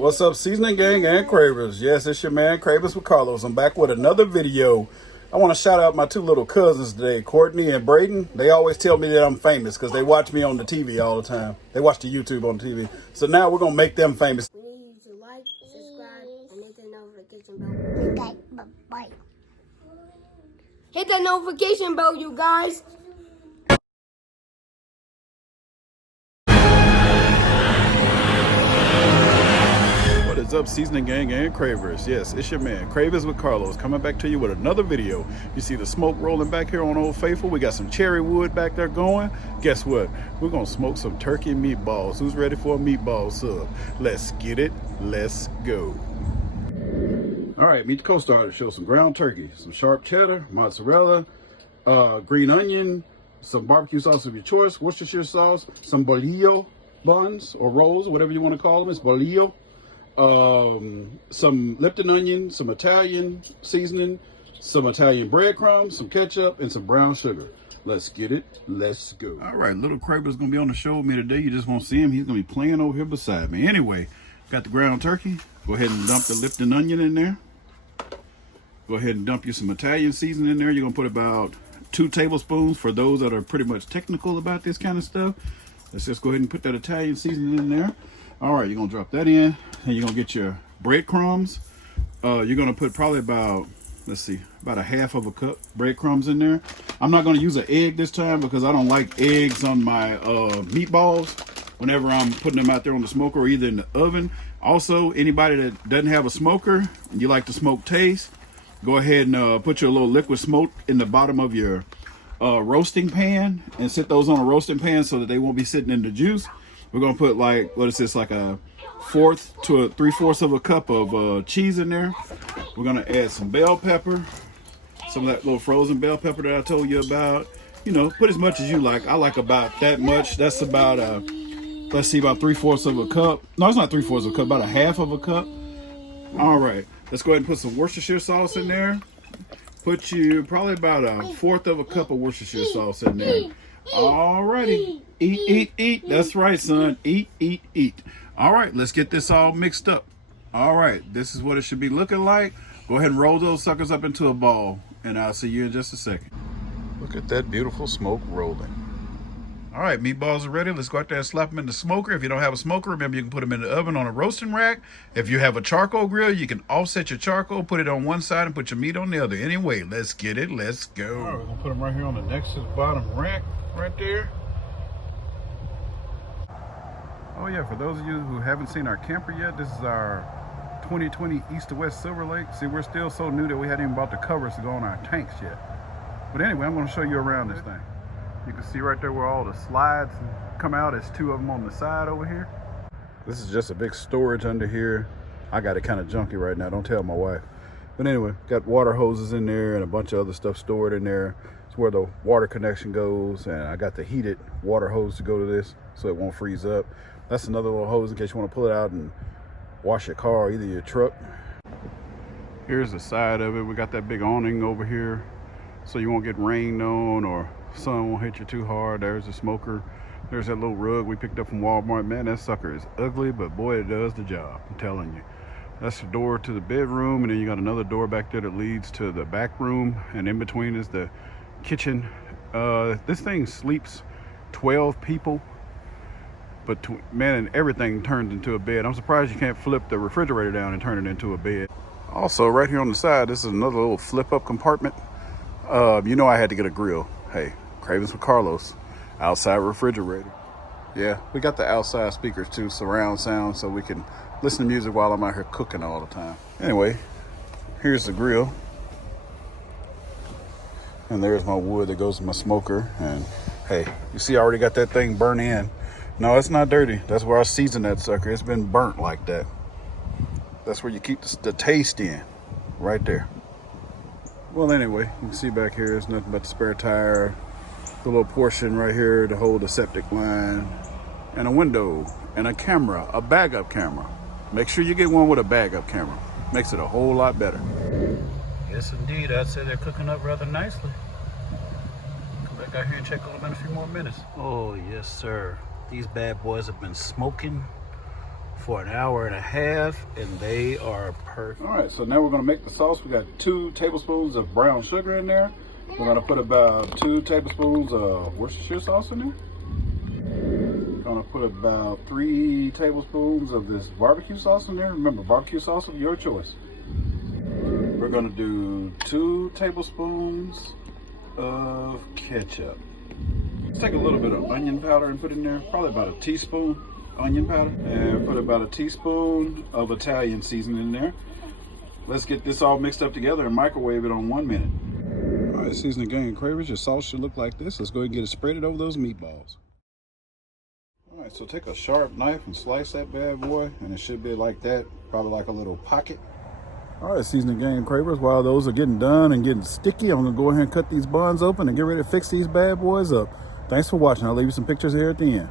What's up, Seasoning Gang and Cravers? Yes, it's your man, Cravings with Carlos. I'm back with another video. I want to shout out my two little cousins today, Courtney and Braden. They always tell me that I'm famous because they watch me on the TV all the time. They watch the YouTube on the TV. So now we're going to make them famous. We need you to like, subscribe, and hit the notification bell. Hit that notification bell, you guys. What is up, Seasoning Gang and Cravers? Yes, it's your man, Cravings with Carlos, coming back to you with another video. You see the smoke rolling back here on Old Faithful. We got some cherry wood back there going. Guess what? We're going to smoke some turkey meatballs. Who's ready for a meatball sub? Let's get it. Let's go. All right, meet the co-starter. Show some ground turkey, some sharp cheddar, mozzarella, green onion, some barbecue sauce of your choice, Worcestershire sauce, some bolillo buns or rolls, whatever you want to call them. It's bolillo. Some Lipton onion, some Italian seasoning, some Italian breadcrumbs, some ketchup, and some brown sugar. Let's get it. Let's go. All right, little Craver's gonna be on the show with me today. You just won't see him. He's gonna be playing over here beside me. Anyway, got the ground turkey. Go ahead and dump the Lipton onion in there. Go ahead and dump you some Italian seasoning in there. You're gonna put about 2 tablespoons for those that are pretty much technical about this kind of stuff. Let's just go ahead and put that Italian seasoning in there. All right, you're gonna drop that in, and you're gonna get your breadcrumbs. You're gonna put probably about, let's see, about a half of a cup breadcrumbs in there. I'm not gonna use an egg this time because I don't like eggs on my meatballs whenever I'm putting them out there on the smoker or either in the oven. Also, anybody that doesn't have a smoker and you like the smoke taste, go ahead and put your little liquid smoke in the bottom of your roasting pan and set those on a roasting pan so that they won't be sitting in the juice. We're gonna put like, what is this, like a 1/4 to a 3/4 of a cup of cheese in there. We're gonna add some bell pepper, some of that little frozen bell pepper that I told you about. You know, put as much as you like. I like about that much. That's about let's see, about 3/4 of a cup. No, it's not 3/4 of a cup, about a half of a cup. All right, let's go ahead and put some Worcestershire sauce in there. Put you probably about a 1/4 of a cup of Worcestershire sauce in there. All righty. Eat, eat, eat. That's right, son. Eat, eat, eat. All right, let's get this all mixed up. All right, this is what it should be looking like. Go ahead and roll those suckers up into a ball, and I'll see you in just a second. Look at that beautiful smoke rolling. All right, meatballs are ready. Let's go out there and slap them in the smoker. If you don't have a smoker, remember you can put them in the oven on a roasting rack. If you have a charcoal grill, you can offset your charcoal, put it on one side and put your meat on the other. Anyway, let's get it. Let's go. All right, we're gonna put them right here on the next to the bottom rack, right there. Oh yeah, for those of you who haven't seen our camper yet, this is our 2020 East to West Silverlake. See, we're still so new that we hadn't even bought the covers to go on our tanks yet. But anyway, I'm gonna show you around this thing. You can see right there where all the slides come out. There's 2 of them on the side over here. This is just a big storage under here. I got it kind of junky right now, don't tell my wife. But anyway, got water hoses in there and a bunch of other stuff stored in there. It's where the water connection goes, and I got the heated water hose to go to this so it won't freeze up. That's another little hose in case you want to pull it out and wash your car or either your truck. Here's the side of it. We got that big awning over here so you won't get rained on or sun won't hit you too hard. There's the smoker. There's that little rug we picked up from Walmart. Man, that sucker is ugly, but boy, it does the job, I'm telling you. That's the door to the bedroom, and then you got another door back there that leads to the back room, and in between is the kitchen. This thing sleeps 12 people, but man, and everything turns into a bed. I'm surprised you can't flip the refrigerator down and turn it into a bed. Also, right here on the side, this is another little flip-up compartment. You know I had to get a grill. Hey, Cravings with Carlos, outside refrigerator. Yeah, we got the outside speakers too, surround sound, so we can listen to music while I'm out here cooking all the time. Anyway, here's the grill. And there's my wood that goes to my smoker. And hey, you see I already got that thing burnt in. No, it's not dirty. That's where I season that sucker. It's been burnt like that. That's where you keep the taste in, right there. Well, anyway, you can see back here, there's nothing but the spare tire, the little portion right here to hold the septic line, and a window, and a camera, a bag-up camera. Make sure you get one with a bag-up camera. Makes it a whole lot better. Yes, indeed. I'd say they're cooking up rather nicely. Come back out here and check on them in a few more minutes. Oh, yes, sir. These bad boys have been smoking for an hour and a half, and they are perfect. All right, so now we're gonna make the sauce. We got 2 tablespoons of brown sugar in there. We're gonna put about 2 tablespoons of Worcestershire sauce in there. Gonna put about 3 tablespoons of this barbecue sauce in there. Remember, barbecue sauce of your choice. We're gonna do 2 tablespoons of ketchup. Let's take a little bit of onion powder and put in there, probably about a teaspoon onion powder, and put about a teaspoon of Italian seasoning in there. Let's get this all mixed up together and microwave it on 1 minute. All right, seasoning gang cravings, your sauce should look like this. Let's go ahead and get it spread over those meatballs. All right, so take a sharp knife and slice that bad boy, and it should be like that, probably like a little pocket. All right, seasoning gang cravers, while those are getting done and getting sticky, I'm gonna go ahead and cut these buns open and get ready to fix these bad boys up. Thanks for watching. I'll leave you some pictures here at the end.